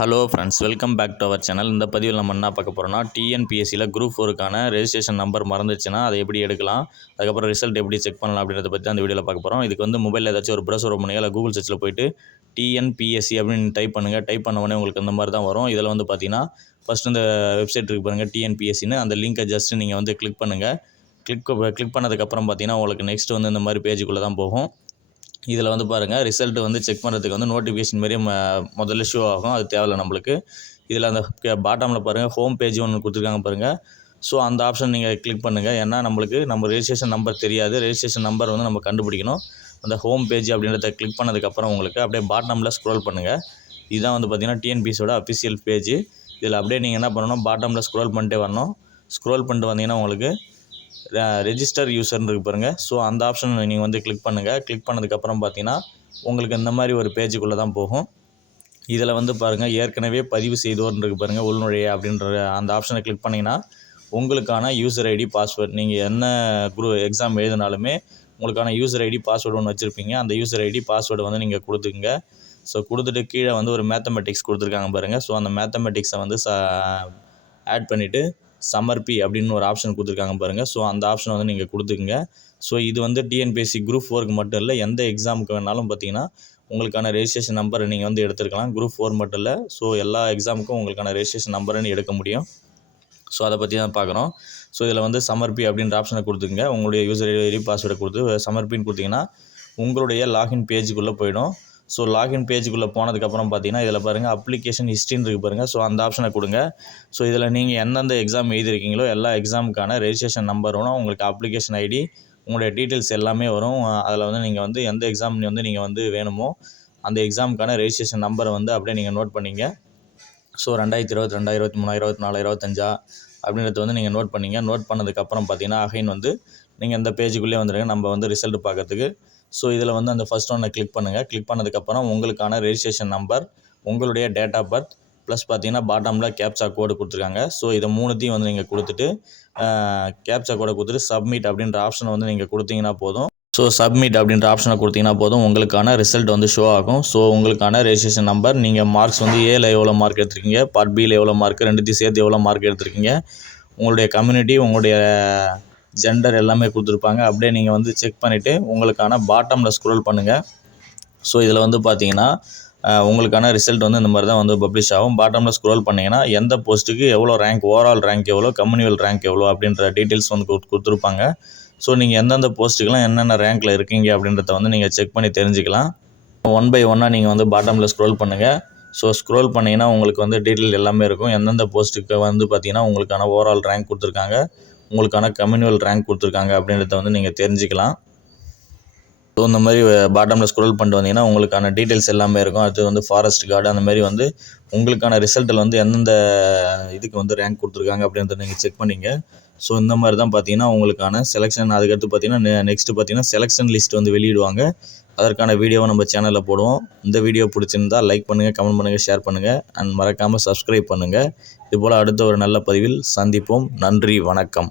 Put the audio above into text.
Hello friends, welcome back to our channel. இந்த பதிவில் நம்ம என்ன பார்க்க போகிறோம்னா, டிஎன்பிஎஸ்சியில் குரூப் 4க்கான ரெஜிஸ்ட்ரேஷன் நம்பர் மறந்துச்சுன்னா அதை எப்படி எடுக்கலாம், அதுக்கப்புறம் ரிசல்ட் எப்படி செக் பண்ணலாம் அப்படின்றத பற்றி அந்த வீடியோவில் பார்க்க போகிறோம். இதுக்கு வந்து மொபைலில் ஏதாச்சும் ஒரு ப்ரௌசர் ஓப்பன் பண்ணி இல்லை கூகுள் சர்ச்சில் போய்ட்டு டிஎன்பிஎஸ்சி அப்படின்னு டைப் பண்ணுங்கள். டைப் பண்ண உடனே உங்களுக்கு இந்த மாதிரி தான் வரும். இதில் வந்து பார்த்தீங்கன்னா ஃபஸ்ட்டு இந்த வெப்சைட் இருக்குது பாருங்கள், டிஎன்பிஎஸ்சின்னு. அந்த லிங்கை ஜஸ்ட்டு நீங்கள் வந்து கிளிக் பண்ணுங்கள். கிளிக் பண்ணதுக்கப்புறம் பார்த்தீங்கன்னா உங்களுக்கு நெக்ஸ்ட் வந்து இந்த மாதிரி பேஜுக்குள்ளே தான் போகும். இதில் வந்து பாருங்கள், ரிசல்ட் வந்து செக் பண்ணுறதுக்கு வந்து நோட்டிஃபிகேஷன் மாதிரியே முதல்ல ஷோ ஆகும். அது தேவையில்லை நம்மளுக்கு. இதில் அந்த பாட்டமில் பாருங்கள், ஹோம் பேஜ் ஒன்று கொடுத்துருக்காங்க பாருங்கள். ஸோ அந்த ஆப்ஷன் நீங்கள் கிளிக் பண்ணுங்கள். ஏன்னா நம்மளுக்கு நம்ம ரெஜிஸ்ட்ரேஷன் நம்பர் தெரியாது. ரெஜிஸ்ட்ரேஷன் நம்பர் வந்து நம்ம கண்டுபிடிக்கணும். அந்த ஹோம் பேஜ் அப்படின்றத கிளிக் பண்ணதுக்கப்புறம் உங்களுக்கு அப்படியே பாட்டமில் ஸ்க்ரோல் பண்ணுங்கள். இதுதான் வந்து பார்த்திங்கன்னா டிஎன்பிஎஸ்சியோட அஃபிஷியல் பேஜ். இதில் அப்படியே நீங்கள் என்ன பண்ணணும், பாட்டமில் ஸ்க்ரோல் பண்ணிட்டே வரணும். ஸ்க்ரோல் பண்ணிட்டு வந்தீங்கன்னா உங்களுக்கு ரெஜிஸ்டர் யூசர்னு இருக்கு பாருங்கள். ஸோ அந்த ஆப்ஷன் நீங்கள் வந்து கிளிக் பண்ணுங்கள். கிளிக் பண்ணதுக்கப்புறம் பார்த்தீங்கன்னா உங்களுக்கு இந்த மாதிரி ஒரு பேஜுக்குள்ளே தான் போகும். இதில் வந்து பாருங்கள், ஏற்கனவே பதிவு செய்தோர்னு இருக்கு பாருங்கள், உள்நுழைய அப்படின்ற அந்த ஆப்ஷனை கிளிக் பண்ணிங்கன்னா உங்களுக்கான யூசர் ஐடி பாஸ்வேர்டு, நீங்கள் என்ன எக்ஸாம் எழுதினாலுமே உங்களுக்கான யூசர் ஐடி பாஸ்வேர்டு ஒன்று வச்சுருப்பீங்க. அந்த யூசர் ஐடி பாஸ்வேர்டு வந்து நீங்கள் கொடுத்துக்குங்க. ஸோ கொடுத்துட்டு கீழே வந்து ஒரு மேத்தமெட்டிக்ஸ் கொடுத்துருக்காங்க பாருங்கள். ஸோ அந்த மேத்தமெட்டிக்ஸை வந்து ஆட் பண்ணிவிட்டு சமர்ப்பி அப்படின்னு ஒரு ஆப்ஷன் கொடுத்துருக்காங்க பாருங்கள். ஸோ அந்த ஆப்ஷனை வந்து நீங்கள் கொடுத்துக்குங்க. ஸோ இது வந்து டிஎன்பிஎஸ்சி குரூப் 4க்கு மட்டும் இல்லை, எந்த எக்ஸாமுக்கு வேணாலும் பார்த்தீங்கன்னா உங்களுக்கான ரெஜிஸ்ட்ரேஷன் நம்பரை நீங்கள் வந்து எடுத்துருக்கலாம். குரூப் 4 மட்டும் இல்லை, ஸோ எல்லா எக்ஸாமுக்கும் உங்களுக்கான ரெஜிஸ்ட்ரேஷன் நம்பரைன்னு எடுக்க முடியும். ஸோ அதை பற்றி தான் பார்க்குறோம். ஸோ இதில் வந்து சமர்ப்பி அப்படின்ற ஆப்ஷனை கொடுத்துக்குங்க. உங்களுடைய யூசர் ஐடி பாஸ்வேர்டை கொடுத்து சமர்ப்பின்னு கொடுத்தீங்கன்னா உங்களுடைய லாகின் பேஜுக்குள்ளே போயிடும். ஸோ லாகின் பேஜுக்குள்ளே போனதுக்கப்புறம் பார்த்தீங்கன்னா இதில் பாருங்கள், அப்ளிகேஷன் ஹிஸ்ட்ரின்னு இருக்குது பாருங்கள். ஸோ அந்த ஆப்ஷனை கொடுங்க. ஸோ இதில் நீங்கள் எந்தெந்த எக்ஸாம் எழுதிருக்கீங்களோ எல்லா எக்ஸாமுக்கான ரெஜிஸ்ட்ரேஷன் நம்பர் வரும். உங்களுக்கு அப்ளிகேஷன் ஐடி, உங்களுடைய டீட்டெயில்ஸ் எல்லாமே வரும். அதில் வந்து நீங்கள் வந்து எந்த எக்ஸாம் வந்து நீங்கள் வந்து வேணுமோ அந்த எக்ஸாமுக்கான ரெஜிஸ்ட்ரேஷன் நம்பரை வந்து அப்படியே நீங்கள் நோட் பண்ணிங்க. ஸோ 2022, 2023, 2024, 2025 அப்படின்றத வந்து நீங்கள் நோட் பண்ணிங்க. நோட் பண்ணதுக்கப்புறம் பார்த்தீங்கன்னா அகைன் வந்து நீங்கள் இந்த பேஜுக்குள்ளே வந்துடுங்க, நம்ம வந்து ரிசல்ட் பார்க்கறதுக்கு. ஸோ இதில் வந்து அந்த ஃபஸ்ட் ஒன்னை கிளிக் பண்ணுங்கள். கிளிக் பண்ணதுக்கப்புறம் உங்களுக்கான ரெஜிஸ்ட்ரேஷன் நம்பர், உங்களுடைய டேட் ஆஃப் பர்த், ப்ளஸ் பார்த்தீங்கன்னா பாட்டமில் கேப்சா கோடு கொடுத்துருக்காங்க. ஸோ இதை மூணுத்தையும் வந்து நீங்கள் கொடுத்துட்டு கேப்சா கோடை கொடுத்துட்டு சப்மிட் அப்படின்ற ஆப்ஷனை வந்து நீங்கள் கொடுத்தீங்கன்னா போதும். ஸோ சப்மிட் அப்படின்ற ஆப்ஷனை கொடுத்தீங்கன்னா போதும், உங்களுக்கான ரிசல்ட் வந்து ஷோ ஆகும். ஸோ உங்களுக்கான ரெஜிஸ்ட்ரேஷன் நம்பர், நீங்கள் மார்க்ஸ் வந்து ஏல எவ்வளோ மார்க் எடுத்திருக்கீங்க, பார்ட் பியில் எவ்வளோ மார்க், ரெண்டுத்தையும் சேர்த்து எவ்வளோ மார்க் எடுத்திருக்கீங்க, உங்களுடைய கம்யூனிட்டி, உங்களுடைய ஜெண்டர் எல்லாமே கொடுத்துருப்பாங்க. அப்படியே நீங்கள் வந்து செக் பண்ணிவிட்டு உங்களுக்கான பாட்டமில் ஸ்க்ரோல் பண்ணுங்கள். ஸோ இதில் வந்து பார்த்தீங்கன்னா உங்களுக்கான ரிசல்ட் வந்து இந்த மாதிரி தான் வந்து பப்ளிஷ் ஆகும். பாட்டமில் ஸ்க்ரோல் பண்ணிங்கன்னா எந்த போஸ்ட்டுக்கு எவ்வளோ ரேங்க், ஓவரால் ரேங்க் எவ்வளோ, கம்யூனிவல் ரேங்க் எவ்வளோ அப்படின்ற டீட்டெயில்ஸ் வந்து கொடுத்துருப்பாங்க. ஸோ நீங்கள் எந்தெந்த போஸ்ட்டுக்கெலாம் என்னென்ன ரேங்க்கில் இருக்கீங்க அப்படின்றத வந்து நீங்கள் செக் பண்ணி தெரிஞ்சுக்கலாம். 1 by 1 நீங்கள் வந்து பாட்டமில் ஸ்க்ரோல் பண்ணுங்கள். ஸோ ஸ்க்ரோல் பண்ணிங்கன்னா உங்களுக்கு வந்து டீட்டெயில் எல்லாமே இருக்கும். எந்தெந்த போஸ்ட்டுக்கு வந்து பார்த்தீங்கன்னா உங்களுக்கான ஓவரால் ரேங்க் கொடுத்துருக்காங்க, உங்களுக்கான கம்யூனிவல் ரேங்க் கொடுத்துருக்காங்க அப்படின்றத வந்து நீங்கள் தெரிஞ்சுக்கலாம். ஸோ இந்த மாதிரி பாட்டமில் ஸ்க்ரோல் பண்ணிட்டு வந்தீங்கன்னா உங்களுக்கான டீட்டெயில்ஸ் எல்லாமே இருக்கும். அது வந்து ஃபாரஸ்ட் கார்டு அந்த மாதிரி வந்து உங்களுக்கான ரிசல்ட்டில் வந்து எந்தெந்த இதுக்கு வந்து ரேங்க் கொடுத்துருக்காங்க அப்படின்றத நீங்கள் செக் பண்ணிங்க. ஸோ இந்த மாதிரி தான் பார்த்தீங்கன்னா உங்களுக்கான செலெக்ஷன். அதுக்கடுத்து பார்த்தீங்கன்னா நெக்ஸ்ட்டு பார்த்தீங்கன்னா செலெக்ஷன் லிஸ்ட் வந்து வெளியிடுவாங்க. அதற்கான வீடியோவை நம்ம சேனலில் போடுவோம். இந்த வீடியோ பிடிச்சிருந்தால் லைக் பண்ணுங்கள், கமெண்ட் பண்ணுங்கள், ஷேர் பண்ணுங்கள் அண்ட் மறக்காமல் சப்ஸ்கிரைப் பண்ணுங்கள். இதுபோல் அடுத்த ஒரு நல்ல பதிவில் சந்திப்போம். நன்றி, வணக்கம்.